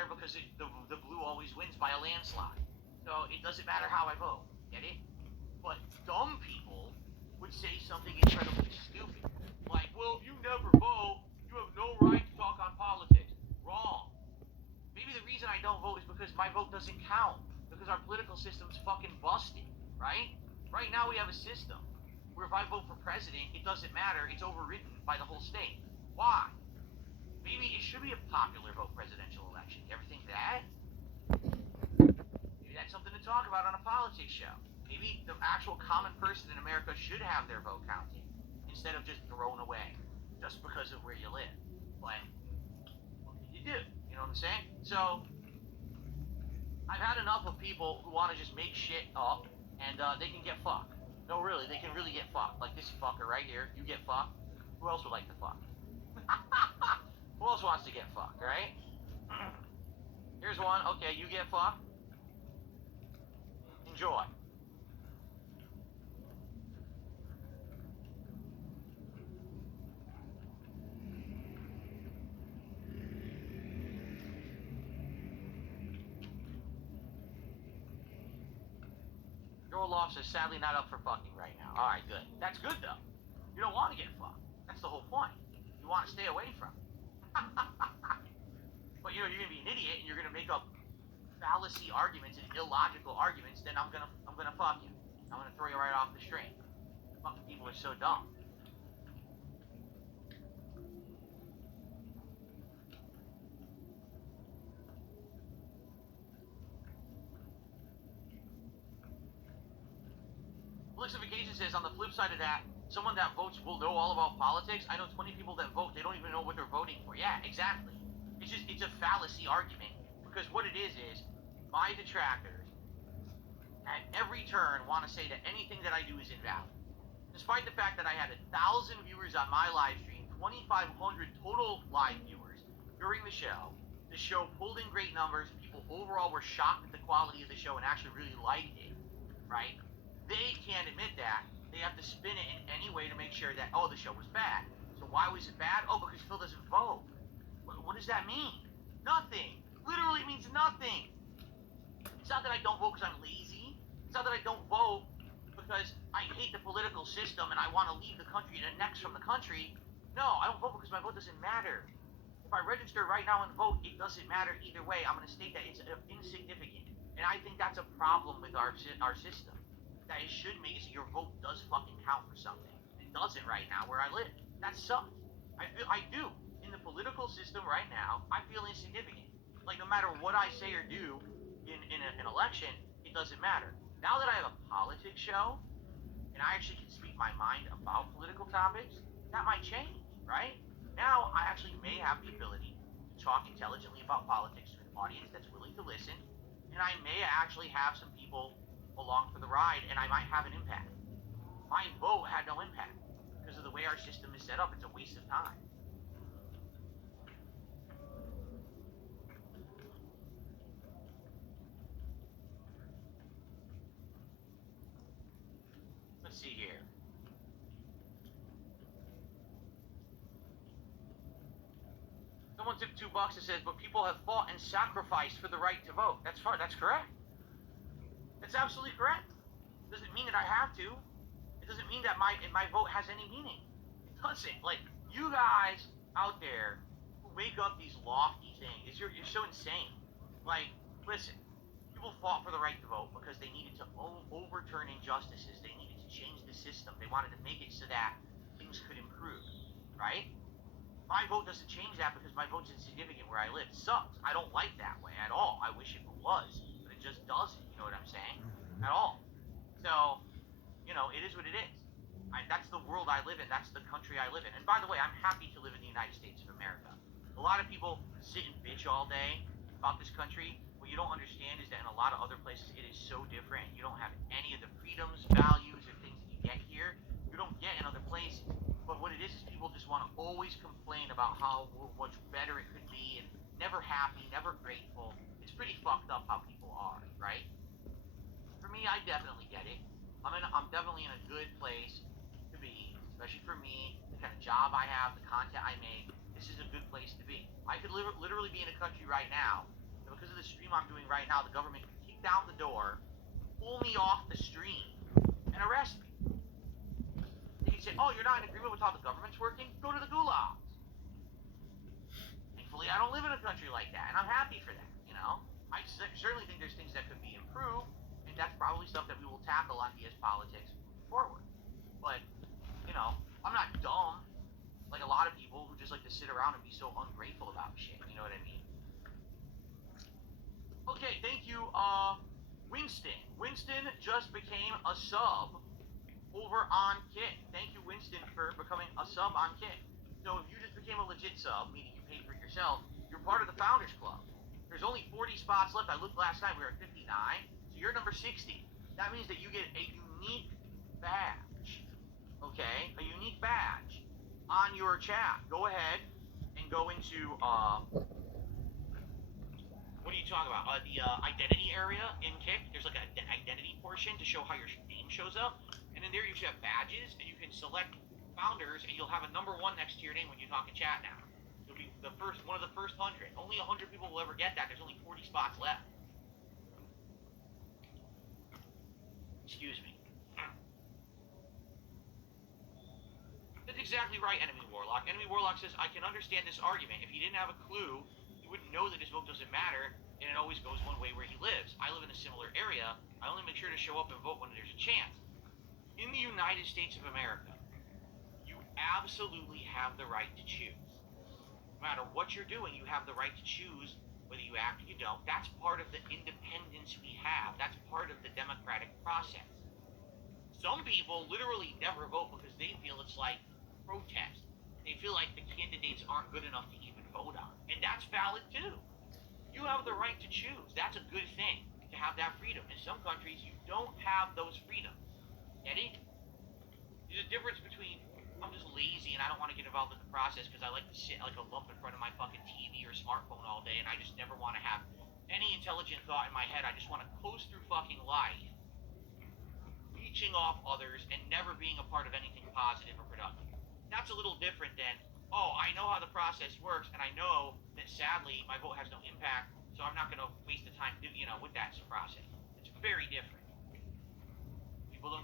matter because the blue always wins by a landslide. So it doesn't matter how I vote. Get it? But dumb people would say something incredibly stupid. Like, well, if you never vote, you have no right to talk on politics. Wrong. Maybe the reason I don't vote is because my vote doesn't count. Because our political system's fucking busted, right? Right now we have a system where if I vote for president, it doesn't matter. It's overridden by the whole state. Why? Maybe it should be a popular vote presidential election. You ever think that? Maybe that's something to talk about on a politics show. Maybe the actual common person in America should have their vote counted instead of just thrown away just because of where you live. But what can you do? You know what I'm saying? So I've had enough of people who want to just make shit up and they can get fucked. No, really, they can really get fucked. Like this fucker right here, you get fucked. Who else would like to fuck? Who else wants to get fucked, right? Here's one. Okay, you get fucked. Enjoy. Your loft is sadly not up for fucking right now. All right, good. That's good though. You don't want to get fucked. That's the whole point. You want to stay away from it. But you know, you're gonna be an idiot and you're gonna make up fallacy arguments and illogical arguments. Then I'm gonna fuck you. I'm gonna throw you right off the string. Fucking people are so dumb. Lixification says on the flip side of that, someone that votes will know all about politics. I know 20 people that vote, they don't even know what they're voting for. Yeah, exactly. It's a fallacy argument because what it is my detractors at every turn want to say that anything that I do is invalid. Despite the fact that I had 1,000 viewers on my live stream, 2,500 total live viewers during the show pulled in great numbers. People overall were shocked at the quality of the show and actually really liked it, right? They can't admit that. They have to spin it in any way to make sure that, oh, the show was bad. So why was it bad? Oh, because Phil doesn't vote. What does that mean? Nothing. Literally means nothing. It's not that I don't vote because I'm lazy. It's not that I don't vote because I hate the political system and I want to leave the country and next from the country. No, I don't vote because my vote doesn't matter. If I register right now and vote, it doesn't matter either way. I'm going to state that it's insignificant. And I think that's a problem with our system. That it should make it so your vote does fucking count for something. It doesn't right now where I live. That sucks. I do. In the political system right now, I feel insignificant. Like no matter what I say or do in an election, it doesn't matter. Now that I have a politics show, and I actually can speak my mind about political topics, that might change, right? Now I actually may have the ability to talk intelligently about politics to an audience that's willing to listen, and I may actually have some people along for the ride, and I might have an impact. My vote had no impact because of the way our system is set up. It's a waste of time. Let's see here. Someone took $2 and says, but people have fought and sacrificed for the right to vote. That's correct. That's absolutely correct. It doesn't mean that I have to. It doesn't mean that my vote has any meaning. It doesn't. Like, you guys out there who make up these lofty things, you're so insane. Like, listen, people fought for the right to vote because they needed to overturn injustices. They needed to change the system. They wanted to make it so that things could improve, right? My vote doesn't change that because my vote's insignificant where I live. It sucks. I don't like that way at all. I wish it was, but it just doesn't. You know what I'm saying? At all. So, you know, it is what it is. That's the world I live in. That's the country I live in. And by the way, I'm happy to live in the United States of America. A lot of people sit and bitch all day about this country. What you don't understand is that in a lot of other places, it is so different. You don't have any of the freedoms, values, or things that you get here. You don't get in other places. But what it is people just want to always complain about how much better it could be and never happy, never grateful. It's pretty fucked up how people are, right? For me, I definitely get it. I'm definitely in a good place to be, especially for me, the kind of job I have, the content I make. This is a good place to be. I could literally be in a country right now because of the stream I'm doing right now, the government could kick down the door, pull me off the stream, and arrest me. They could say, oh, you're not in agreement with how the government's working? Go to the gulags. Thankfully, I don't live in a country like that, and I'm happy for that, you know? I certainly think there's things that could be improved, and that's probably stuff that we will tackle on DS Politics forward. But, you know, I'm not dumb like a lot of people who just like to sit around and be so ungrateful about shit, you know what I mean? Okay, thank you, Winston. Winston just became a sub over on Kick. Thank you, Winston, for becoming a sub on Kick. So if you just became a legit sub, meaning you paid for it yourself, you're part of the Founders Club. There's only 40 spots left. I looked last night, we were at 59, so you're number 60. That means that you get a unique badge, okay? A unique badge on your chat. Go ahead and go into, what are you talking about? The identity area in Kick. There's like an identity portion to show how your name shows up. And then there you should have badges, and you can select founders, and you'll have a number 1 next to your name when you talk in chat now. You'll be the first, one of the first 100. Only 100 people will ever get that. There's only 40 spots left. Excuse me. That's exactly right, Enemy Warlock. Enemy Warlock says, I can understand this argument. If he didn't have a clue, he wouldn't know that his vote doesn't matter, and it always goes one way where he lives. I live in a similar area. I only make sure to show up and vote when there's a chance. In the United States of America, you absolutely have the right to choose. No matter what you're doing, you have the right to choose whether you act or you don't. That's part of the independence we have. That's part of the democratic process. Some people literally never vote because they feel it's like protest. They feel like the candidates aren't good enough to even vote on. And that's valid too. You have the right to choose. That's a good thing, to have that freedom. In some countries, you don't have those freedoms. Get it? There's a difference between, I'm just lazy and I don't want to get involved in the process because I like to sit like a lump in front of my fucking TV or smartphone all day, and I just never want to have any intelligent thought in my head. I just want to coast through fucking life, leeching off others and never being a part of anything positive or productive. That's a little different than, oh, I know how the process works, and I know that sadly my vote has no impact, so I'm not going to waste the time, with that process. It's very different. People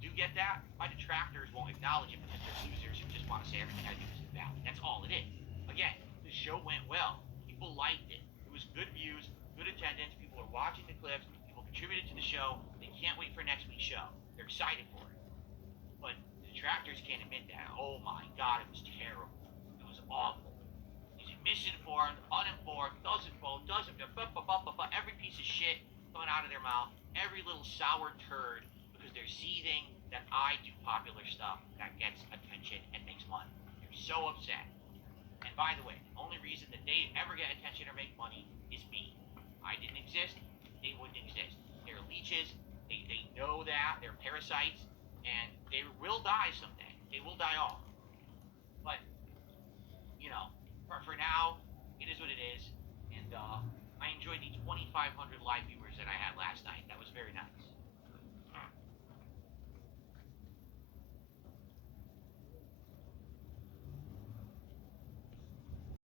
do get that. My detractors won't acknowledge it because they're losers who just want to say everything I do is invalid. That's all it is. Again, the show went well. People liked it. It was good views, good attendance. People are watching the clips. People contributed to the show. They can't wait for next week's show. They're excited for it. But the detractors can't admit that. Oh my God, it was terrible. It was awful. He's misinformed, uninformed, doesn't vote, every piece of shit coming out of their mouth, every little sour turd, because they're seething that I do popular stuff that gets attention and makes money. They're so upset. And by the way, the only reason that they ever get attention or make money is me. I didn't exist, they wouldn't exist. They're leeches, they know that, they're parasites, and they will die someday. They will die off. But, for now, it is what it is, and I enjoyed the 2,500